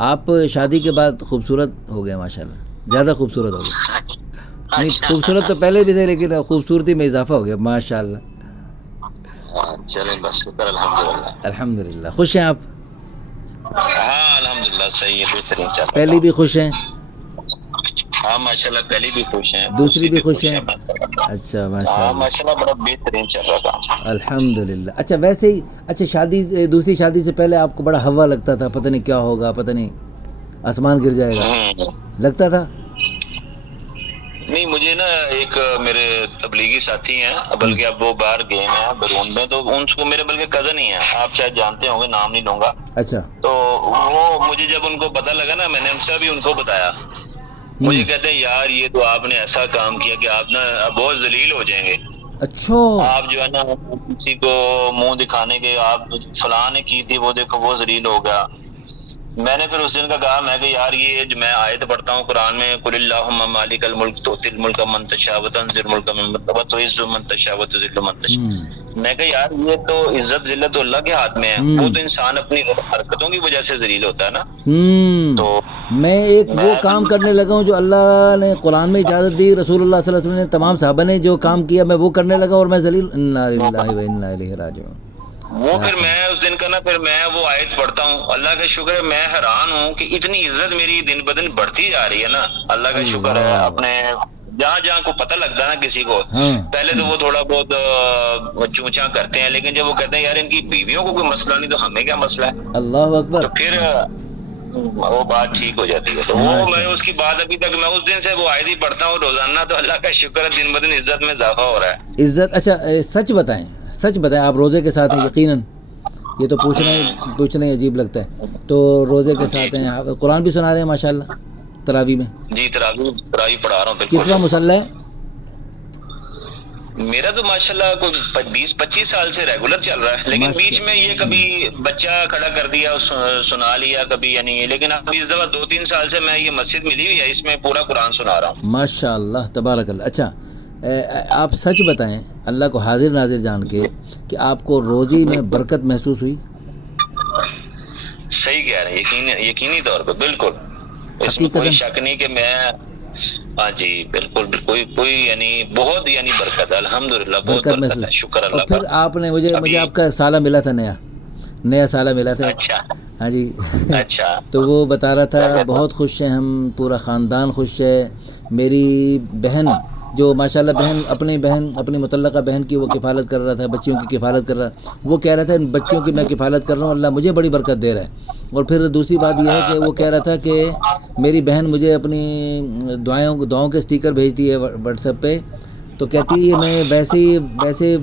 آپ شادی کے بعد خوبصورت ہو گئے ماشاءاللہ، زیادہ خوبصورت ہو گئے. نہیں خوبصورت تو پہلے بھی تھے لیکن خوبصورتی میں اضافہ ہو گیا ماشاءاللہ. چلیں بس شکر الحمدللہ. الحمدللہ. خوش ہیں آپ؟ ہاں الحمدللہ صحیح ہے، بہترین چل رہا پہلی بھی خوش ہیں؟ ہاں ماشاءاللہ پہلی بھی خوش ہیں، دوسری بھی خوش ہیں. ہیں؟ اچھا ہاں ماشاءاللہ. ماشاءاللہ بڑا بہترین چل رہا کام. الحمدللہ. اچھا ویسے ہی، اچھا شادی دوسری شادی سے پہلے آپ کو بڑا ہوا لگتا تھا، پتہ نہیں کیا ہوگا، پتہ نہیں آسمان گر جائے گا، لگتا تھا؟ نہیں مجھے نا ایک میرے تبلیغی ساتھی ہیں، بلکہ اب وہ باہر گئے ہیں بیرون میں، تو ان کو میرے بلکہ کزن ہی ہیں، آپ شاید جانتے ہوں گے، نام نہیں لوں گا. اچھا. تو وہ مجھے جب ان کو پتہ لگا نا، میں نے ان سے بھی ان کو بتایا. مجھے کہتے ہیں یار یہ تو آپ نے ایسا کام کیا کہ آپ نا اب بہت ذلیل ہو جائیں گے. اچھا. آپ جو ہے نا کسی کو منہ دکھانے کے، آپ فلاں نے کی تھی وہ دیکھو وہ ذلیل ہو گیا. میں نے پھر اس دن کا کہا، میں کہ یار یہ جو میں آیت پڑھتا ہوں قرآن میں، قل اللہم مالک الملک تؤتی الملک من تشاء وتنزع الملک ممن تشاء وتعز من تشاء وتذل من تشاء. میں کہ یار یہ تو عزت ذلت تو اللہ کے ہاتھ میں ہے، وہ تو انسان اپنی حرکتوں کی وجہ سے ذلیل ہوتا ہے نا. تو میں ایک وہ کام کرنے لگا ہوں جو اللہ نے قرآن میں اجازت دی، رسول اللہ صلی اللہ علیہ وسلم نے، تمام صحابہ نے جو کام کیا میں وہ کرنے لگا اور میں ذلیل. انا للہ و انا الیہ راجعون. وہ پھر میں اس دن کا نا پھر میں وہ آیت پڑھتا ہوں، اللہ کا شکر ہے میں حیران ہوں کہ اتنی عزت میری دن بدن بڑھتی جا رہی ہے نا. اللہ کا شکر ہے. اپنے جہاں جہاں کو پتہ لگتا ہے نا کسی کو، پہلے تو وہ تھوڑا بہت چونچاں کرتے ہیں، لیکن جب وہ کہتے ہیں یار ان کی بیویوں کو کوئی مسئلہ نہیں تو ہمیں کیا مسئلہ ہے، اللہ اکبر، تو پھر وہ بات ٹھیک ہو جاتی ہے. تو وہ میں اس کی بات ابھی تک میں اس دن سے وہ آیت ہی پڑھتا ہوں روزانہ، تو اللہ کا شکر ہے دن بدن عزت میں اضافہ ہو رہا ہے. عزت. اچھا سچ بتائیں، سچ بتائیں، آپ روزے کے ساتھ ہیں یقیناً؟ یہ تو پوچھنا ہی عجیب لگتا ہے. تو روزے کے ساتھ ہیں، قرآن بھی سنا رہے ہیں ماشاءاللہ تراویح میں؟ جی تراویح پڑھا رہا ہوں. کتنا مصلی ہے؟ میرا تو ماشاءاللہ کوئی 20-25 سال سے ریگولر چل رہا ہے، لیکن بیچ میں یہ کبھی بچہ کھڑا کر دیا سنا لیا کبھی، یعنی لیکن اب اس دفعہ 2-3 سال سے میں یہ مسجد ملی ہوئی ہے، اس میں پورا قرآن سنا رہا ہوں. ماشاءاللہ تبارک اللہ. اچھا آپ سچ بتائیں اللہ کو حاضر ناظر جان کے کہ آپ کو روزی میں برکت محسوس ہوئی؟ صحیح کہہ رہے ہیں، یقینی طور پہ بالکل، اس میں کوئی شک نہیں کہ میں، ہاں جی بالکل کوئی یعنی بہت یعنی برکت ہے الحمدللہ، بہت برکت ہے، شکر اللہ کا. اور پھر آپ نے مجھے آپ کا سالہ ملا تھا، نیا سالہ ملا تھا. اچھا. ہاں جی. اچھا. تو وہ بتا رہا تھا بہت خوش ہیں ہم، پورا خاندان خوش ہے. میری بہن جو ماشاءاللہ اپنی متعلقہ بہن کی وہ کفالت کر رہا تھا، بچیوں کی کفالت کر رہا، وہ کہہ رہا تھا ان بچیوں کی میں کفالت کر رہا ہوں، اللہ مجھے بڑی برکت دے رہا ہے. اور پھر دوسری بات یہ ہے کہ وہ کہہ رہا تھا کہ میری بہن مجھے اپنی دعاؤں کے سٹیکر بھیجتی ہے واٹس ایپ پہ، تو کہتی ہے میں ویسے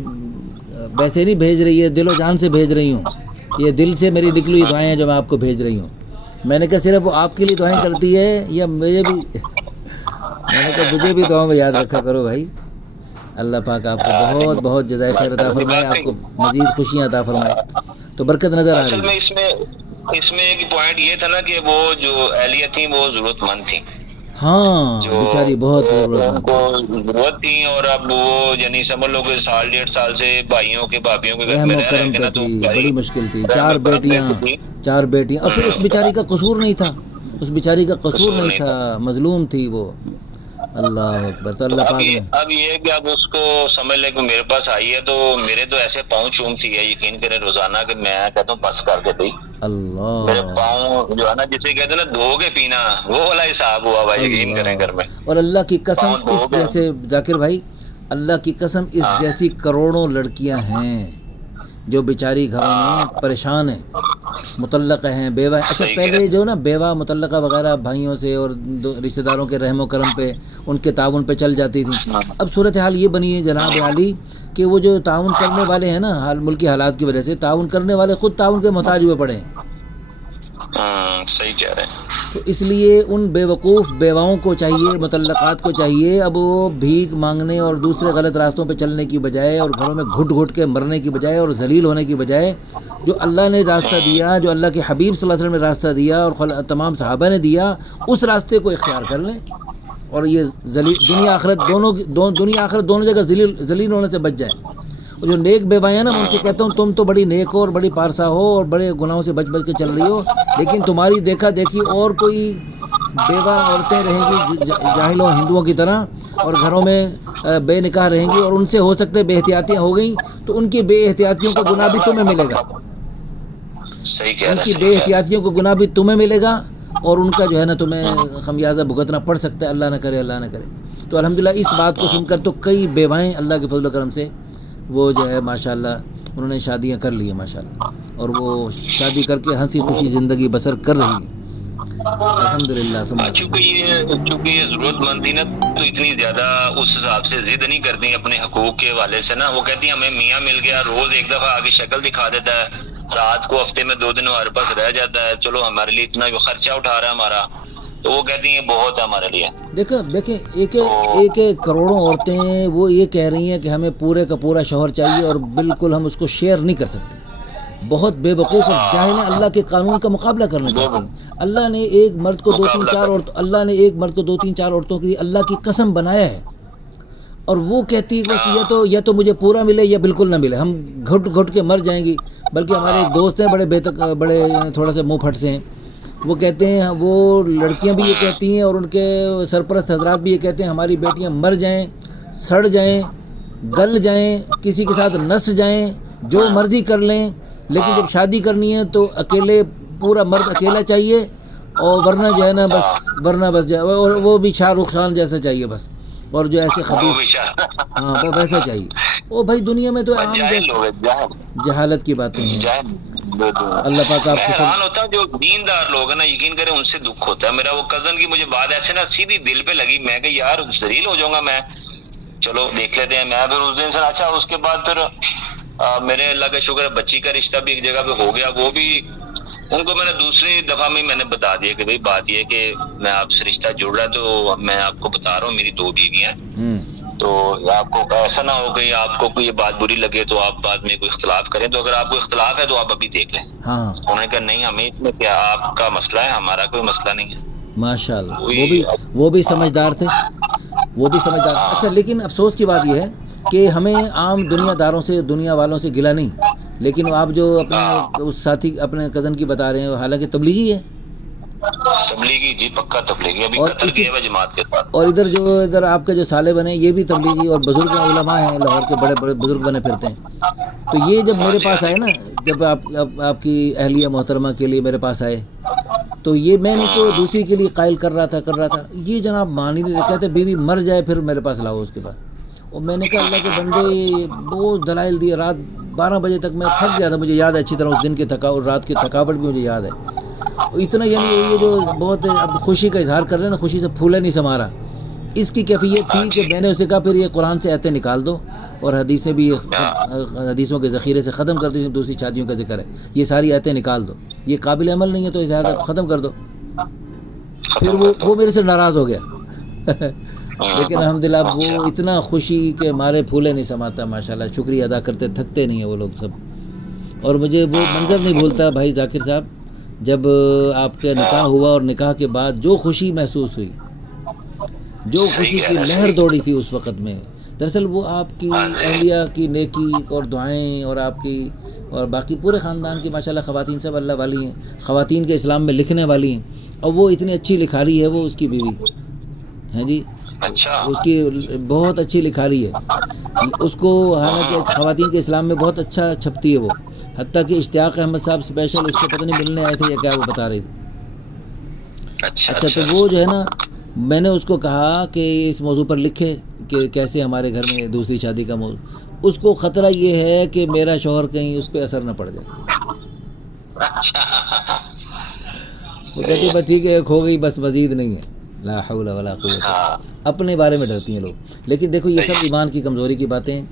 نہیں بھیج رہی ہے، دل و جان سے بھیج رہی ہوں، یہ دل سے میری نکلی ہوئی دعائیں ہیں جو میں آپ کو بھیج رہی ہوں. میں نے کہا صرف وہ آپ کے لیے دعائیں کرتی ہے یا مجھے بھی؟ میں نے کہا مجھے بھی دعاؤں میں یاد رکھا کرو بھائی. اللہ پاک آپ کو بہت بہت جزائے خیر عطا فرمائے، آپ کو مزید خوشیاں عطا فرمائے. تو برکت نظر آ رہی ہے. اس میں ایک پوائنٹ یہ تھا نا کہ وہ جو اہلیہ تھیں وہ ضرورت مند تھیں. ہاں بیچاری بہت ضرورت مند کو ضرورت تھی، اور اب وہ یعنی سمجھ لو کہ 1.5 سال سے بھائیوں کے بھابھیوں کے گھر میں رہ رہے تھے نا، تو بڑی مشکل تھی. 4 بیٹیاں اور پھر اس بیچاری کا قصور نہیں تھا، اس بیچاری کا قصور نہیں تھا، مظلوم تھی وہ. اللہ اکبر. تو اللہ پاک نے اب یہ کہ اب اس کو سمجھ لے کہ میرے پاس آئی ہے، تو میرے تو ایسے پاؤں چومتی ہے یقین کرے روزانہ کہ میں کہتا ہوں بس کر کے دی. اللہ میرے پاؤں جو ہے نا جسے کہتے ہیں نا دھو کے پینا، وہ والا حساب ہوا بھائی، یقین کریں گھر میں. اور اللہ کی قسم اس جیسے ذاکر بھائی، اللہ کی قسم اس جیسی کروڑوں لڑکیاں ہیں جو بیچاری گھروں میں پریشان ہیں، مطلقہ ہیں، بیوہ. اچھا پہلے جو نا بیوہ مطلقہ وغیرہ بھائیوں سے اور رشتہ داروں کے رحم و کرم پہ، ان کے تعاون پہ چل جاتی تھی. اب صورتحال یہ بنی ہے جناب عالی کہ وہ جو تعاون کرنے والے ہیں نا، ملکی حالات کی وجہ سے تعاون کرنے والے خود تعاون کے محتاج ہوئے پڑے ہیں. صحیح کہہ رہے ہیں. تو اس لیے ان بے وقوف بیواؤں کو چاہیے، مطلقات کو چاہیے، اب وہ بھیک مانگنے اور دوسرے غلط راستوں پہ چلنے کی بجائے اور گھروں میں گھٹ گھٹ کے مرنے کی بجائے اور ذلیل ہونے کی بجائے، جو اللہ نے راستہ دیا، جو اللہ کے حبیب صلی اللہ علیہ وسلم نے راستہ دیا اور تمام صحابہ نے دیا، اس راستے کو اختیار کر لیں اور یہ دنیا آخرت دونوں جگہ ذلیل ہونے سے بچ جائیں. اور جو نیک بیوائیں ہیں نا، میں ان سے کہتا ہوں تم تو بڑی نیک ہو اور بڑی پارسا ہو اور بڑے گناہوں سے بچ بچ کے چل رہی ہو، لیکن تمہاری دیکھا دیکھی اور کوئی بیوہ عورتیں رہیں گی جاہلوں ہندوؤں کی طرح، اور گھروں میں بے نکاح رہیں گی، اور ان سے ہو سکتے بے احتیاطیاں ہو گئیں تو ان کی بے احتیاطیوں کا گناہ بھی تمہیں ملے گا، صحیح کہہ ان رہے کی ہیں، بے احتیاطیوں کا گناہ بھی تمہیں ملے گا، اور ان کا جو ہے نا تمہیں خمیازہ بھگتنا پڑ سکتا ہے، اللہ نہ کرے اللہ نہ کرے۔ تو الحمدللہ اس بات کو سن کر تو کئی بیوائیں اللہ کے فضل و کرم سے وہ جو ہے ماشاءاللہ انہوں نے شادیاں کر لی ہیں ماشاءاللہ، اور وہ شادی کر کے ہنسی خوشی زندگی بسر کر رہی ہیں الحمدللہ۔ چونکہ یہ ضرورت مند تھی نا، تو اتنی زیادہ اس حساب سے ضد نہیں کرتی اپنے حقوق کے حوالے سے نا، وہ کہتی ہیں ہمیں میاں مل گیا، روز ایک دفعہ آگے شکل دکھا دیتا ہے، رات کو ہفتے میں 2 دن ہمارے پاس رہ جاتا ہے، چلو ہمارے لیے اتنا جو خرچہ اٹھا رہا ہے ہمارا، تو وہ کہتی ہیں بہت ہے ہمارے لیے۔ دیکھیں ایک کروڑوں عورتیں وہ یہ کہہ رہی ہیں کہ ہمیں پورے کا پورا شوہر چاہیے، اور بالکل ہم اس کو شیئر نہیں کر سکتے، بہت بے وقوف اور جاہل ہیں، اللہ کے قانون کا مقابلہ کرنا چاہتے ہیں۔ اللہ نے ایک مرد کو 2-3-4 عورتوں کے لیے اللہ کی قسم بنایا ہے، اور وہ کہتی ہے کہ بس یا تو مجھے پورا ملے یا بالکل نہ ملے، ہم گھٹ گھٹ کے مر جائیں گی۔ بلکہ ہمارے ایک دوست ہیں بڑے تھوڑا سے منہ پھٹ سے ہیں، وہ کہتے ہیں، وہ لڑکیاں بھی یہ کہتی ہیں اور ان کے سرپرست حضرات بھی یہ کہتے ہیں ہماری بیٹیاں مر جائیں، سڑ جائیں، گل جائیں، کسی کے ساتھ نس جائیں، جو مرضی کر لیں، لیکن جب شادی کرنی ہے تو پورا مرد اکیلا چاہیے، اور ورنہ جو ہے نا بس جو ہے، اور وہ بھی شاہ رخ خان جیسا چاہیے بس، اور جو ایسے خبیث، ہاں وہ ویسا چاہیے۔ وہ بھائی دنیا میں تو عام جہالت کی باتیں ہیں۔ اللہ پاک آپ کو حیران ہوتا ہوں جو دیندار لوگ ہیں نا، یقین کریں ان سے دکھ ہوتا ہے۔ میرا وہ کزن کی مجھے بات ایسے نا سیدھی دل پہ لگی، میں کہ یار ذلیل ہو جاؤں گا میں، چلو دیکھ لیتے ہیں۔ میں پھر اس دن سے اچھا، اس کے بعد پھر میرے اللہ کا شکر ہے بچی کا رشتہ بھی ایک جگہ پہ ہو گیا، وہ بھی ان کو میں نے دوسری دفعہ میں نے بتا دیا کہ بھئی بات یہ ہے کہ میں آپ سے رشتہ جڑ رہا ہے، تو میں آپ کو بتا رہا ہوں میری 2 بیویاں ہیں، تو آپ کو ایسا نہ ہو کہ آپ کو کوئی یہ بات بری لگے تو آپ بعد میں کوئی اختلاف کریں، تو اگر آپ کو اختلاف ہے تو آپ ابھی دیکھ لیں۔ انہوں نے کہا نہیں، ہمیں اس میں کیا، آپ کا مسئلہ ہے، ہمارا کوئی مسئلہ نہیں ہے۔ ماشاءاللہ، وہ بھی سمجھدار تھے، وہ بھی سمجھدار۔ اچھا، لیکن افسوس کی بات یہ ہے کہ ہمیں عام دنیا والوں سے گلا نہیں، لیکن آپ جو اپنے اس ساتھی اپنے کزن کی بتا رہے ہیں، حالانکہ تبلیغی ہے، تبلیغی، جی پکا تبلیغی، ابھی قطر گئے ہوئے جماعت کے ساتھ۔ اور ادھر آپ کے جو سالے بنے یہ بھی تبلیغی، اور بزرگ علماء ہیں لاہور کے، بڑے بڑے بزرگ بنے پھرتے ہیں۔ تو یہ جب میرے پاس آئے نا، جب آپ کی اہلیہ محترمہ کے لیے میرے پاس آئے، تو یہ میں ان کو دوسری کے لیے قائل کر رہا تھا، یہ جناب مان ہی نہیں کہتے بیوی مر جائے پھر میرے پاس لاؤ اس کے بعد۔ اور میں نے کہا اللہ کے بندے، بہت دلائل دیے، رات 12 بجے تک میں تھک گیا تھا، مجھے یاد ہے اچھی طرح اس دن کی اور رات کی تھکاوٹ بھی مجھے یاد ہے اتنا، یعنی یہ جو بہت اب خوشی کا اظہار کر رہے ہیں نا، خوشی سے پھولے نہیں سما رہا، اس کی کیفیت تھی کہ میں نے اسے کہا پھر یہ قرآن سے آیتیں نکال دو، اور حدیثیں بھی حدیثوں کے ذخیرے سے ختم کر دو، دوسری شادیوں کا ذکر ہے، یہ ساری آیتیں نکال دو، یہ قابل عمل نہیں ہے تو اجازت ختم کر دو۔ پھر وہ میرے سے ناراض ہو گیا لیکن الحمدللہ وہ اتنا خوشی کے مارے پھولے نہیں سماتا، ماشاءاللہ، شکریہ ادا کرتے تھکتے نہیں ہیں وہ لوگ سب۔ اور مجھے وہ منظر نہیں بھولتا بھائی ذاکر صاحب، جب آپ کا نکاح ہوا اور نکاح کے بعد جو خوشی محسوس ہوئی، جو خوشی کی لہر دوڑی تھی اس وقت میں، دراصل وہ آپ کی اہلیہ کی نیکی اور دعائیں، اور آپ کی اور باقی پورے خاندان کی ماشاءاللہ خواتین سب اللہ والی ہیں، خواتین کے اسلام میں لکھنے والی ہیں، اور وہ اتنی اچھی لکھاری ہے، وہ اس کی بیوی ہیں جی، اس کی بہت اچھی لکھاری ہے، اس کو حالانکہ خواتین کے اسلام میں بہت اچھا چھپتی ہے وہ، حتیٰ کہ اشتیاق احمد صاحب اسپیشل اس سے پتہ نہیں ملنے آئے تھے یا کیا، وہ بتا رہی تھی۔ اچھا، تو وہ جو ہے نا، میں نے اس کو کہا کہ اس موضوع پر لکھے کہ کیسے ہمارے گھر میں دوسری شادی کا موضوع، اس کو خطرہ یہ ہے کہ میرا شوہر کہیں اس پہ اثر نہ پڑ جائے۔ وہ کہتی بس ٹھیک ہے، ایک ہو گئی بس، مزید نہیں ہے، لا حول ولا قوت۔ اپنے بارے میں ڈرتی ہیں لوگ، لیکن دیکھو یہ سب ایمان کی کمزوری کی باتیں ہیں۔